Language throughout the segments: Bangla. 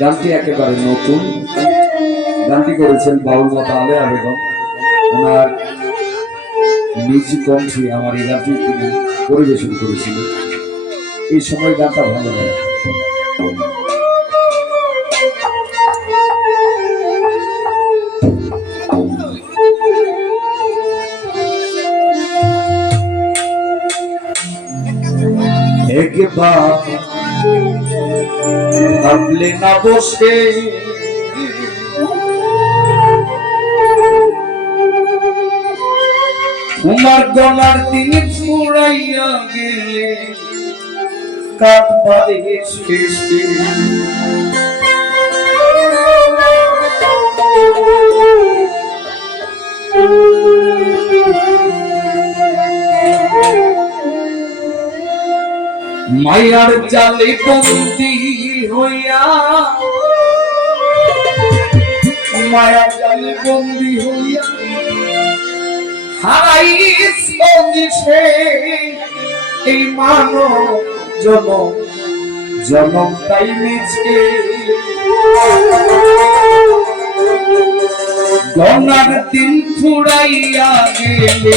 গানটি একেবারে নতুন। গানটি করেছেন বাউল মাতা আলেয়া বেগম ওনার নিজ কণ্ঠে আমার এই গানটি তিনি পরিবেশন করেছিলেন। এই সময় গানটা ভালো লাগে। একবার ভাবলে না বসে। তোমার গলার দিন ফুরাইয়া গেলে কাঁদবারে শেষে। মায়ার জালে বন্দি হইয়া মায়ার জালে বন্দি হইয়া হারাইস বন্দিছে এই মানব জনম জনম তাই মিছে গনার দিন ফুরাইয়া গেলে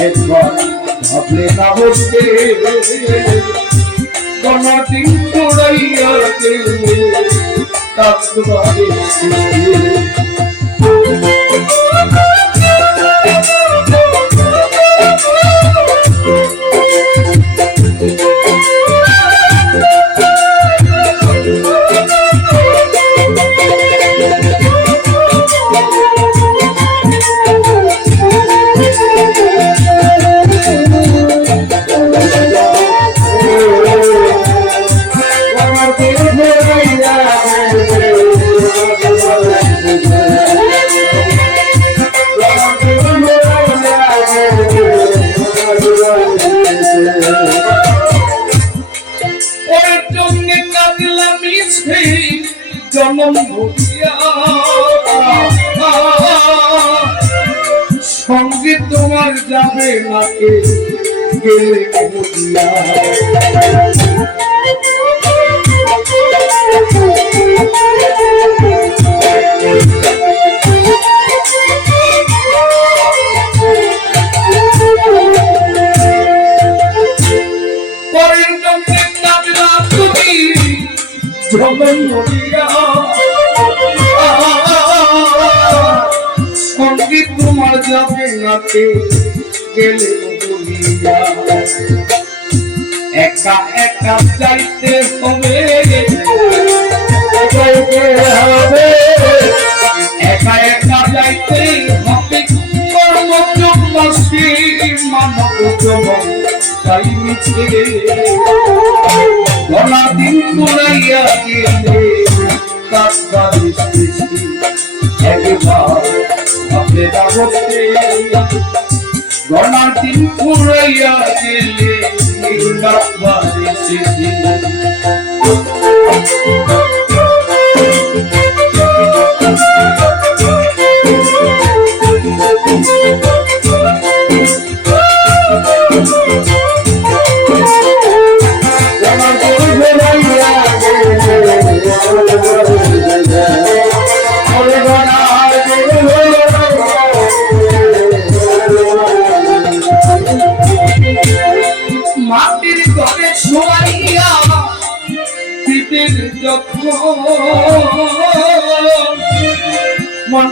একবার ভাবলে না বসতে গনাতি পুরাইয়া গেলে কাপড়ে সঙ্গে তোমার যাবে নাকে গেলে জনম ভুলিয়া সঙ্গে তোমার যাবে নাকে গেলে বলিয়া একা একা যাইতে হবে। যাইতে হবে একা একা মানব জগৎ তাই মিছে গলা দিন পুরাইয়া গেলে কাকবারে সৃষ্টি। একবার আপনি রাবতে গলা দিন পুরাইয়া গেলে কাকবারে সৃষ্টি। মাটির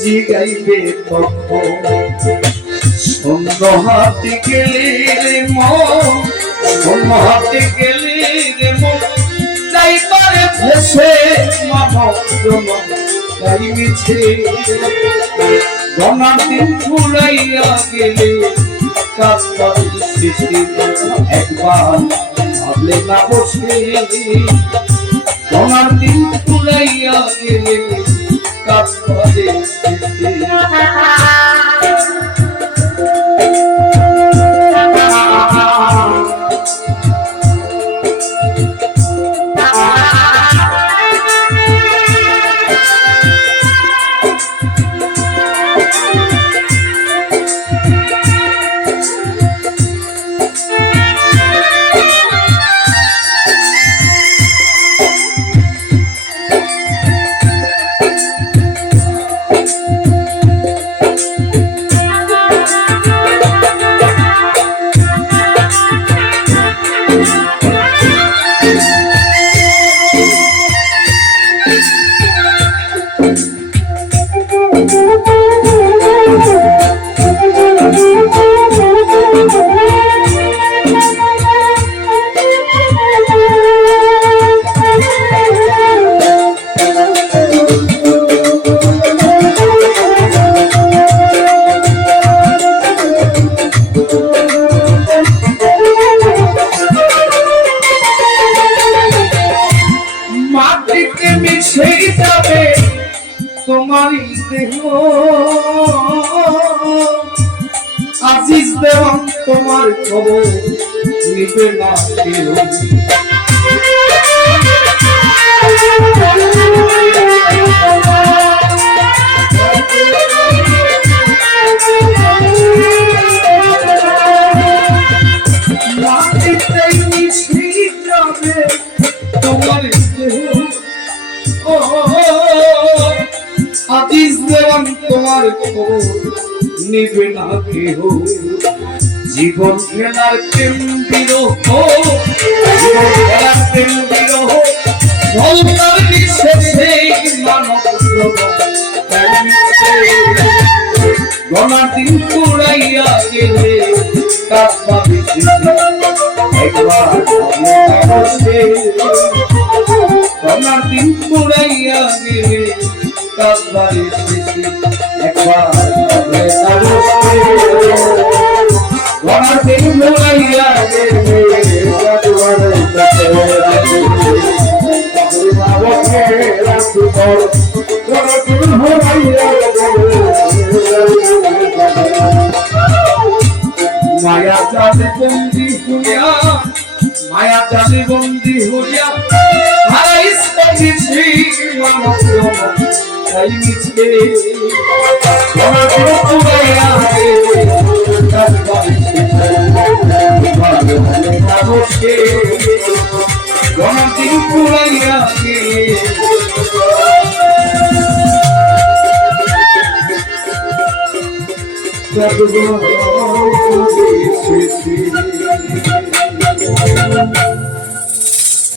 জিগাইবে তখন শূন্য হাতে গেলে রে মন হাতে গেলে রে মন। যাই পারে ভেসে মানব জনম তাই মিছে গনার দিন ফুলাইয়া গেলে একবার ভাবলে না বসে। গনার দিন ফুলাইয়া গেলে কাজটা তোমারই দেহ আজিজ দেওয়ান তোমার খবর নিবে না তোমার খবর নিবে না কেহ। জীবন খেলার প্রেম খেলার প্রেম গেলে গেলে কাজবারে শেষে একবার হবে দিন পুরাইয়া গেলে কাজবারে মায়া চাঁদে বন্দি হইয়া চাঁদে বন্দি হারাইস করেছি মানব তাই মিছে গেলে কাজবারে শেষে গণদিন পুরাইয়া সর্ব